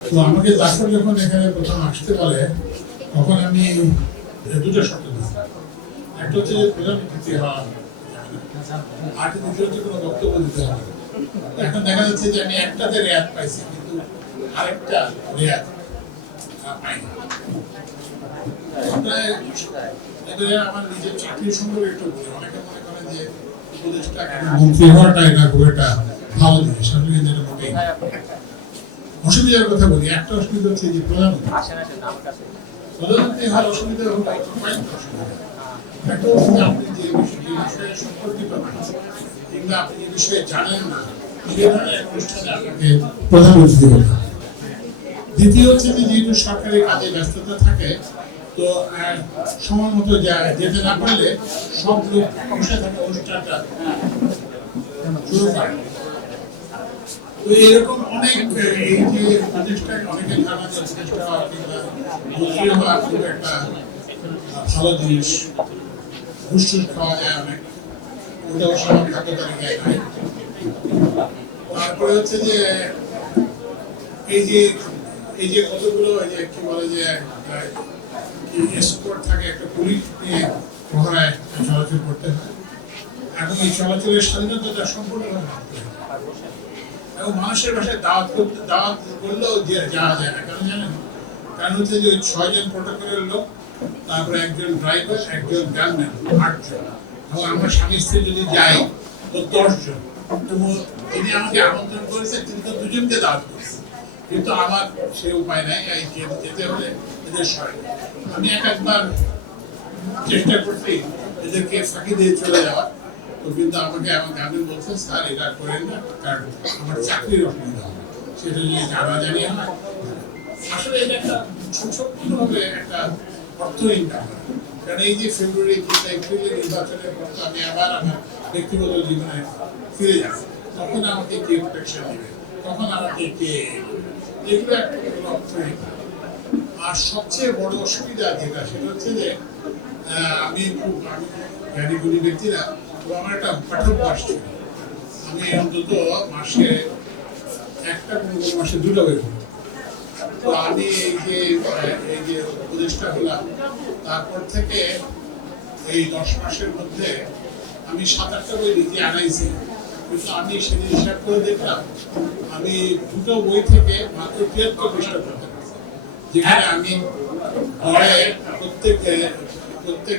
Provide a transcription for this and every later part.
তো আমাকে জাফর যখন এখানে প্রথম আসতে বলে, তখন আমি দুটো শর্ত একটা হচ্ছে যে প্রধান অতিথি হওয়া, আর দ্বিতীয় হচ্ছে কোনো বক্তব্য দিতে হবে। এখন দেখা যাচ্ছে যে আমি একটাতে রেয়াত পাইছি, কিন্তু আরেকটা রেয়াত পাইনি। আমার নিজের চাকরির সম্পর্কে একটু অনেকে মনে করেন যে উপদেষ্টা মন্ত্রী হওয়াটা এটা খুব একটা ভালো জিনিস। আমি না। অসুবিধার কথা বলি একটা অসুবিধা হচ্ছে যে প্রধানমন্ত্রী প্রধানমন্ত্রী হওয়ার অসুবিধা হলো কয়েকটা অসুবিধা। একটা যে আপনি যে বিষয়ে সম্পর্কিত কিংবা আপনি যে বিষয়ে জানেন না সে ধরনের অনুষ্ঠানে আপনাকে প্রধানমন্ত্রী হতে দ্বিতীয় হচ্ছে যে যেহেতু সরকারি কাজে ব্যস্ততা থাকে তো সময় মতো যেতে না পারলে সব লোক বসে থাকে অনুষ্ঠানটা শুরু করে। এরকম অনেক, এই যে একটা ভালো জিনিস খাওয়া যায় অনেক। ওটাও সবার খাদ্য তালিকায় তারপরে হচ্ছে যে, এই যে এই যে কতগুলো এই যে কি বলে যে থাকে একটা চলাচল করতে হয়। এবং এই চলাচলের স্বাধীনতাটা হয়। এবং মানুষের বাসায় দাওয়াত করতে, দাওয়াত করলেও যাওয়া যায় না। কেন জানেন? কারণ হচ্ছে যে ছয়জন প্রোটোকলের লোক, তারপরে একজন ড্রাইভার একজন গানম্যান আটজন। এবং আমরা স্বামী স্ত্রী যদি যাই, তো দশজন। তো তিনি আমাকে আমন্ত্রণ করেছেন তিনি তো দুজনকে দাওয়াত করেছেন কিন্তু আমার সে উপায় নাই, এই যেতে হলে এদের সহায় আমি এক একবার চেষ্টা করছি এদেরকে ফাঁকি দিয়ে চলে যাওয়া কিন্তু আমাকে গার্জেন বলছে, স্যার, এটা করেন না, কারণ আমার চাকরির অসুবিধা হবে। সেটা যদি জানা জানিয়ে হয়। আসলে এটা একটা সম্পূর্ণভাবে একটা কারণ এই যে ফেব্রুয়ারি কিংবা এপ্রিলে নির্বাচনের পর আমি আবার আমার ব্যক্তিগত জীবনে ফিরে যাব তখন আমাকে কে প্রোটেকশন দেবে? তখন আমাকে কে এগুলো একটা অর্থহীন আর সবচেয়ে বড় অসুবিধা যেটা, সেটা হচ্ছে যে আমি খুব, আমি জ্ঞানী ব্যক্তিরা আমার একটা পাঠ্যাভ্যাস ছিল আমি অন্তত মাসে একটা কোনো কোনো মাসে দুটো পড়তাম। তো আমি এই যে এই যে হলাম, তারপর থেকে এই দশ মাসের মধ্যে আমি সাত আটটা বই লিখে আনাইছি। কিন্তু আমি সেদিন হিসাব করে দেখলাম, আমি দুটো বই থেকে মাত্র তিয়াত্তর পৃষ্ঠা পারছি। যেখানে আমি গড়ে প্রত্যেক প্রত্যেক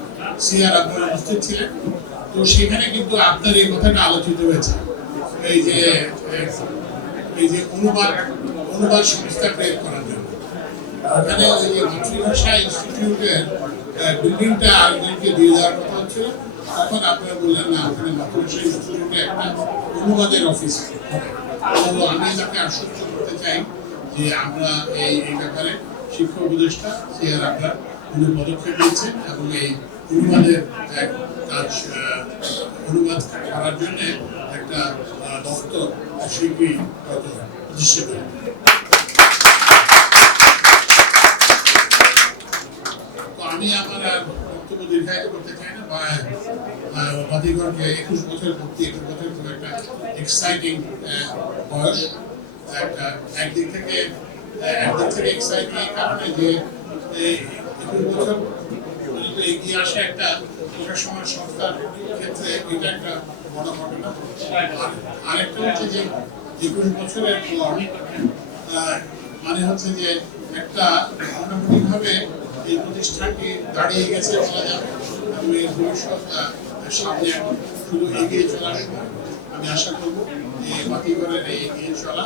আপনার উপস্থিত ছিলেন। তো সেখানে কিন্তু আপনার এই কথাটা আলোচিত হয়েছে। এই যে এই যে অনুবাদ অনুবাদ সংস্থা ক্রিয়েট করার জন্য। ওখানে ওই যে মাতৃভাষা ইনস্টিটিউটের বিল্ডিংটা আরেকজনকে দিয়ে দেওয়ার কথা হচ্ছিল। তখন আপনারা বললেন, না ওখানে মাতৃভাষা ইনস্টিটিউটে একটা অনুবাদের অফিস তো আমি তাকে আশ্বস্ত করতে চাই যে আমরা এই ব্যাপারে শিক্ষা উপদেষ্টা সে আর আপনার উনি পদক্ষেপ নিচ্ছেন এবং এই অনুবাদের কাজ অনুবাদ করার জন্য একটা দপ্তর হয়তো দৃশ্যে তো আমি আমার বক্তব্য দীর্ঘায়িত করতে চাই না বা বাতিঘরকে একুশ বছর ভর্তি, একুশ বছর খুব একটা এক্সাইটিং বয়স। একটা, একদিক থেকে একদিক থেকে এক্সাইটিং এই কারণে যে একুশ বছর এগিয়ে আসা একটা প্রশাসনের সংস্থার ক্ষেত্রে এটা একটা বড় ঘটনা। আরেকটা হচ্ছে যে একুশ বছরের পর মানে হচ্ছে যে একটা মোটামুটিভাবে এই প্রতিষ্ঠানটি দাঁড়িয়ে গেছে বলা যাবে এবং এর সামনে শুধু এগিয়ে চলার সময়। আমি আশা করব এই বাকিঘরের এই এগিয়ে চলা